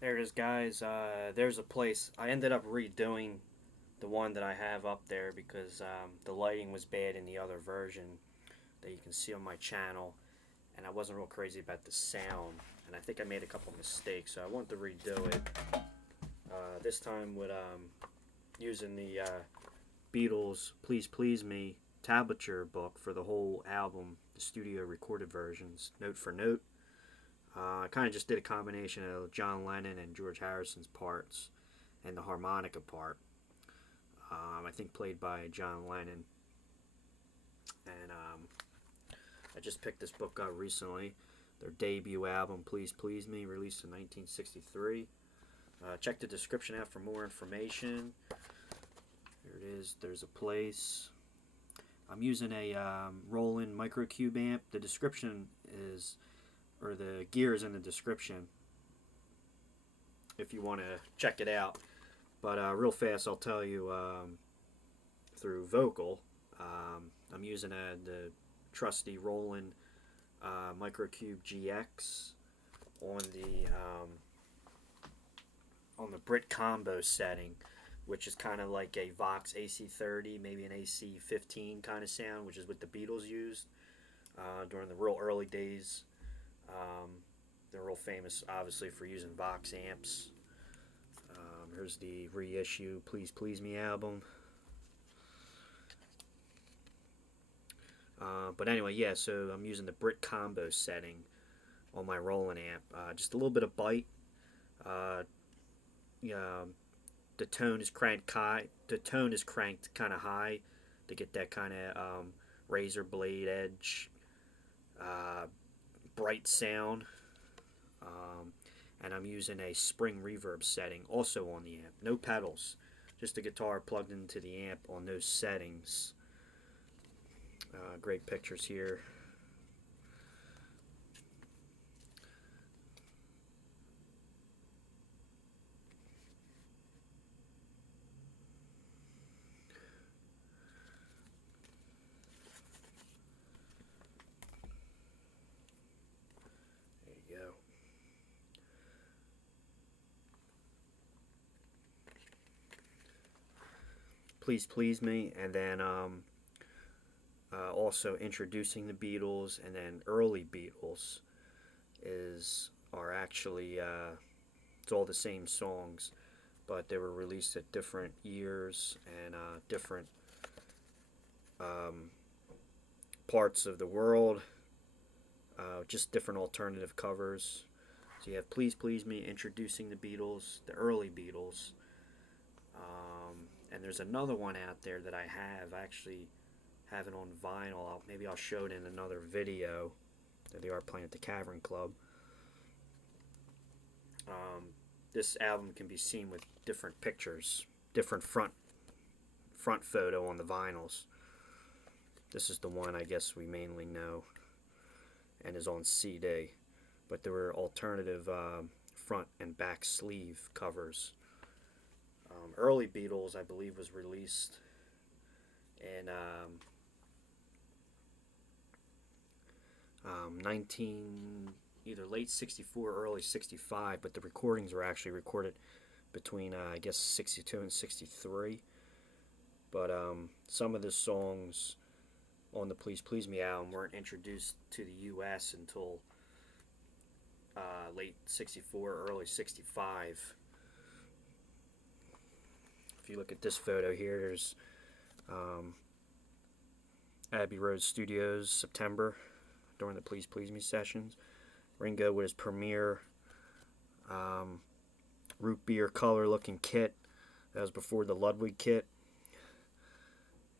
There it is, guys. There's a place. I ended up redoing the one that I have up there because the lighting was bad in the other version that you can see on my channel, and I wasn't real crazy about the sound, and I think I made a couple mistakes, so I wanted to redo it. This time with using the Beatles Please Please Me tablature book for the whole album, the studio recorded versions, note for note. I kind of just did a combination of John Lennon and George Harrison's parts and the harmonica part. I think played by John Lennon. And I just picked this book up recently. Their debut album, Please Please Me, released in 1963. Check the description out for more information. Here it is. There's a place. I'm using a Roland Microcube amp. The description is, or the gear is in the description if you want to check it out. But real fast, I'll tell you through vocal. I'm using the trusty Roland Microcube GX on the Brit combo setting, which is kind of like a Vox AC-30, maybe an AC-15 kind of sound, which is what the Beatles used during the real early days. They're real famous, obviously, for using Vox amps. Here's the reissue Please Please Me album. But anyway, yeah, so I'm using the Brit combo setting on my Roland amp. Just a little bit of bite. The tone is cranked high. The tone is cranked kind of high to get that kind of razor blade edge, bright sound. And I'm using a spring reverb setting also on the amp. No pedals, just the guitar plugged into the amp on those settings. Great pictures here. There you go. Please Please Me, and then also introducing the Beatles, and then early Beatles are actually it's all the same songs, but they were released at different years and different parts of the world, just different alternative covers. So you have Please Please Me introducing the Beatles, the early Beatles. And there's another one out there that I actually have it on vinyl. Maybe I'll show it in another video that they are playing at the Cavern Club. This album can be seen with different pictures, different front photo on the vinyls. This is the one I guess we mainly know and is on CD, but there were alternative front and back sleeve covers. Early Beatles, I believe, was released in either late 64 or early 65, but the recordings were actually recorded between I guess 62 and 63. But some of the songs on the Please Please Me album weren't introduced to the US until late 64 or early 65. If you look at this photo here, there's Abbey Road Studios, September, during the Please Please Me sessions. Ringo with his premier root beer color looking kit. That was before the Ludwig kit.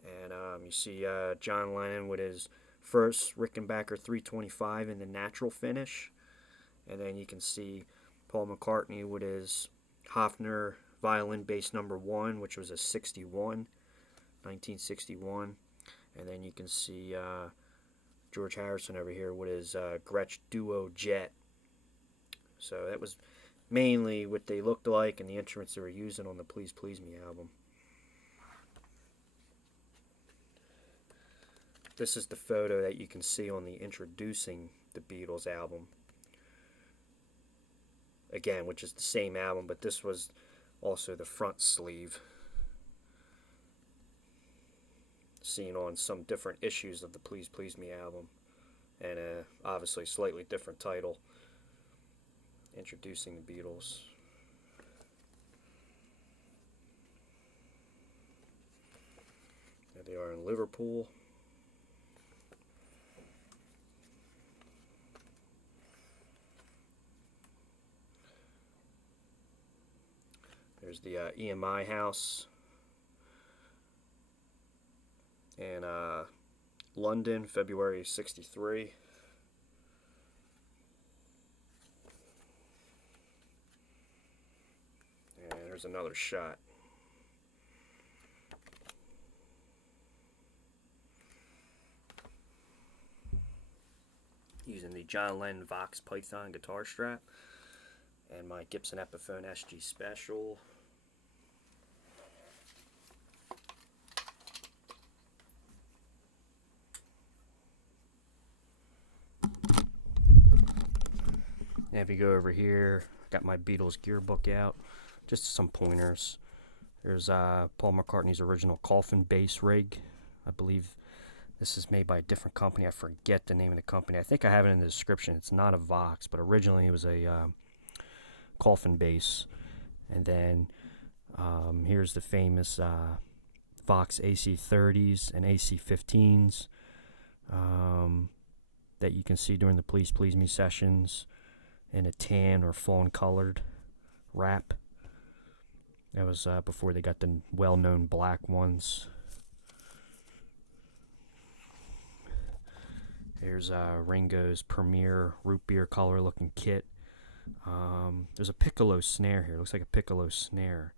And you see John Lennon with his first Rickenbacker 325 in the natural finish. And then you can see Paul McCartney with his Hofner Violin Bass number 1, which was a 1961. And then you can see George Harrison over here with his Gretsch Duo Jet. So that was mainly what they looked like and the instruments they were using on the Please Please Me album. This is the photo that you can see on the Introducing the Beatles album. Again, which is the same album, but this was also the front sleeve. Seen on some different issues of the Please Please Me album. And obviously slightly different title. Introducing the Beatles. There they are in Liverpool. There's the EMI house in London, February '63. And there's another shot. Using the John Lennon Vox Python guitar strap and my Gibson Epiphone SG Special. And if you go over here, got my Beatles gear book out, just some pointers. There's Paul McCartney's original coffin bass rig. I believe this is made by a different company. I forget the name of the company. I think I have it in the description. It's not a Vox, but originally it was a coffin bass. And then here's the famous Vox AC-30s and AC-15s that you can see during the Please Please Me sessions in a tan or fawn colored wrap. That was before they got the well-known black ones. Here's Ringo's premier root beer color looking kit. There's a piccolo snare here. It looks like a piccolo snare.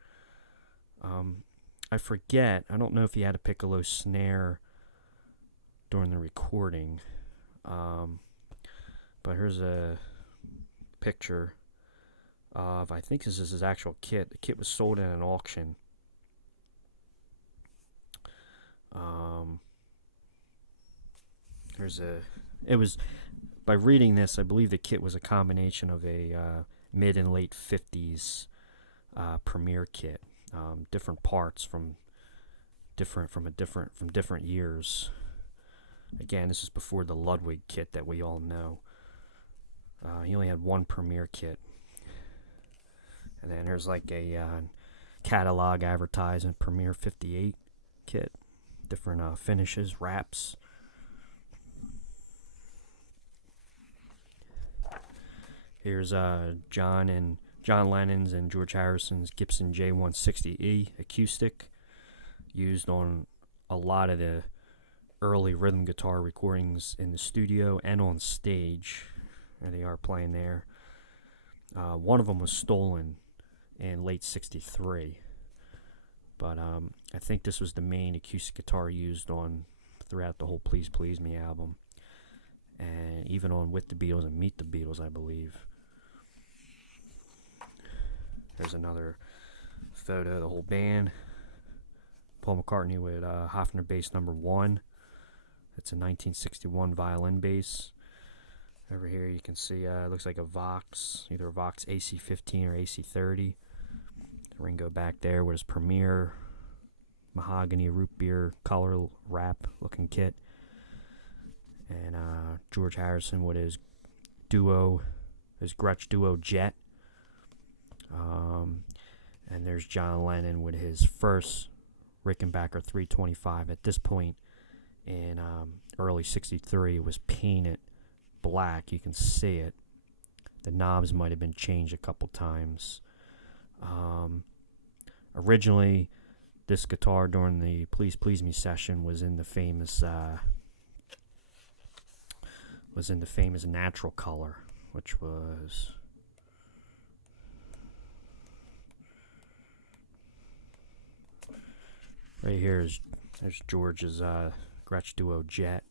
I forget. I don't know if he had a piccolo snare during the recording. But here's a picture of, I think this is his actual kit. The kit was sold in an auction. It was, by reading this, I believe the kit was a combination of a mid and late 50s Premier kit. Different parts from different years. Again, this is before the Ludwig kit that we all know. He only had one Premier kit. And then there's like a catalog advertising Premier 58 kit. Different finishes, wraps. Here's John Lennon's and George Harrison's Gibson J-160E acoustic, used on a lot of the early rhythm guitar recordings in the studio and on stage. There they are playing there. One of them was stolen in late '63, but I think this was the main acoustic guitar used on throughout the whole Please Please Me album, and even on With the Beatles and Meet the Beatles, I believe. There's another photo of the whole band. Paul McCartney with Hofner bass number 1. It's a 1961 violin bass. Over here you can see it looks like a Vox, either a Vox AC-15 or AC-30. Ringo back there with his Premier mahogany root beer color wrap looking kit. And George Harrison with his Gretsch Duo Jet. And there's John Lennon with his first Rickenbacker 325. At this point in early '63, it was painted black. You can see it. The knobs might have been changed a couple times. Originally, this guitar during the Please Please Me session was in the famous natural color, which was right here. There's George's Gretsch Duo Jet.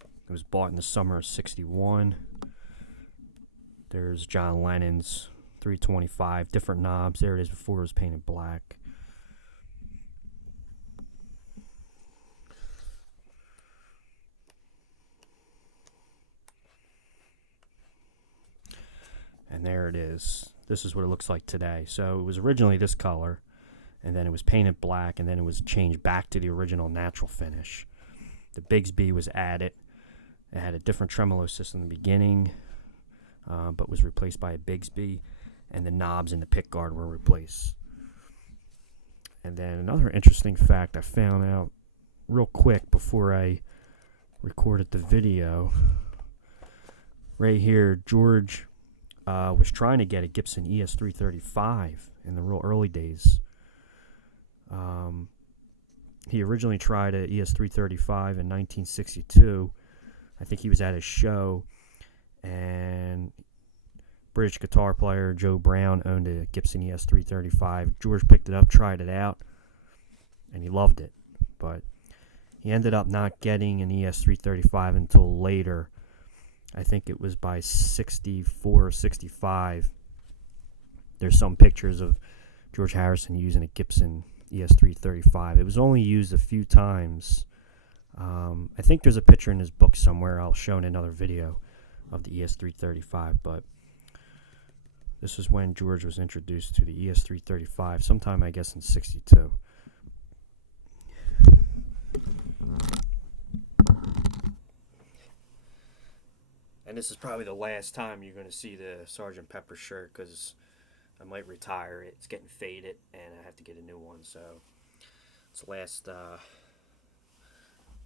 It was bought in the summer of '61. There's John Lennon's 325, different knobs. There it is before it was painted black. And there it is. This is what it looks like today. So it was originally this color, and then it was painted black, and then it was changed back to the original natural finish. The Bigsby was added. It had a different tremolo system in the beginning, but was replaced by a Bigsby, and the knobs and the pickguard were replaced. And then another interesting fact I found out real quick before I recorded the video. Right here, George was trying to get a Gibson ES-335 in the real early days. He originally tried an ES-335 in 1962. I think he was at a show, and British guitar player Joe Brown owned a Gibson ES-335. George picked it up, tried it out, and he loved it. But he ended up not getting an ES-335 until later. I think it was by '64 or '65. There's some pictures of George Harrison using a Gibson ES-335. It was only used a few times. I think there's a picture in his book somewhere. I'll show in another video of the ES-335, but this is when George was introduced to the ES-335, sometime I guess in '62. And this is probably the last time you're going to see the Sgt. Pepper shirt, because I might retire it. It's getting faded, and I have to get a new one, so it's last,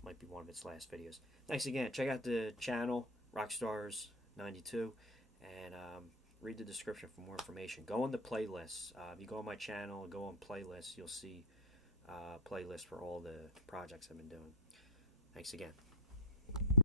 might be one of its last videos. Thanks again. Check out the channel, Rockstars92, and read the description for more information. Go on the playlists. If you go on my channel and go on playlists, you'll see playlists for all the projects I've been doing. Thanks again.